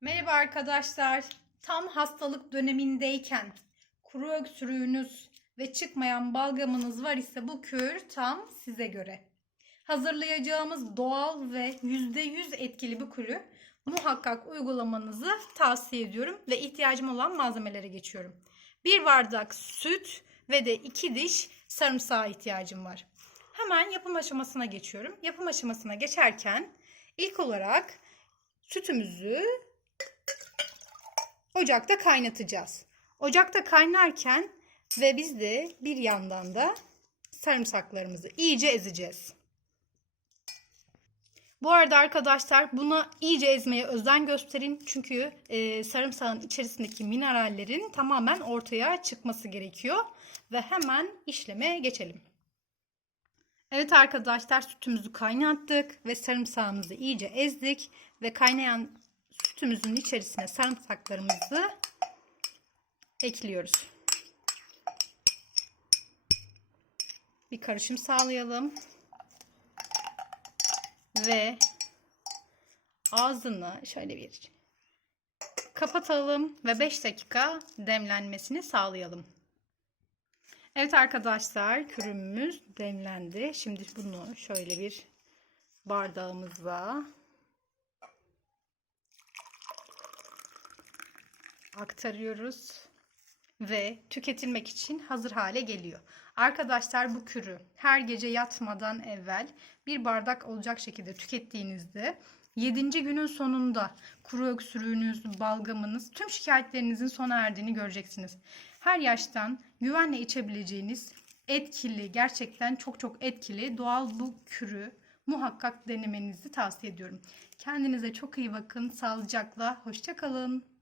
Merhaba arkadaşlar. Tam hastalık dönemindeyken kuru öksürüğünüz ve çıkmayan balgamınız var ise bu kür tam size göre. Hazırlayacağımız doğal ve %100 etkili bu kürü muhakkak uygulamanızı tavsiye ediyorum ve ihtiyacım olan malzemelere geçiyorum. 1 bardak süt ve de 2 diş sarımsağa ihtiyacım var. Hemen yapım aşamasına geçiyorum. Yapım aşamasına geçerken ilk olarak sütümüzü ocakta kaynatacağız. Ocakta kaynarken ve biz de bir yandan da sarımsaklarımızı iyice ezeceğiz. Bu arada arkadaşlar buna iyice ezmeye özen gösterin. Çünkü sarımsağın içerisindeki minerallerin tamamen ortaya çıkması gerekiyor. Ve hemen işleme geçelim. Evet arkadaşlar, sütümüzü kaynattık ve sarımsağımızı iyice ezdik. Ve kaynayan sütümüzün içerisine sarımsaklarımızı ekliyoruz. Bir karışım sağlayalım. Ve ağzını şöyle bir kapatalım ve 5 dakika demlenmesini sağlayalım. Evet arkadaşlar, kürümüz demlendi. Şimdi bunu şöyle bir bardağımıza aktarıyoruz ve tüketilmek için hazır hale geliyor. Arkadaşlar, bu kürü her gece yatmadan evvel bir bardak olacak şekilde tükettiğinizde 7. günün sonunda kuru öksürüğünüz, balgamınız, tüm şikayetlerinizin sona erdiğini göreceksiniz. Her yaştan güvenle içebileceğiniz etkili, gerçekten çok etkili doğal bu kürü muhakkak denemenizi tavsiye ediyorum. Kendinize çok iyi bakın. Sağlıcakla, hoşça kalın.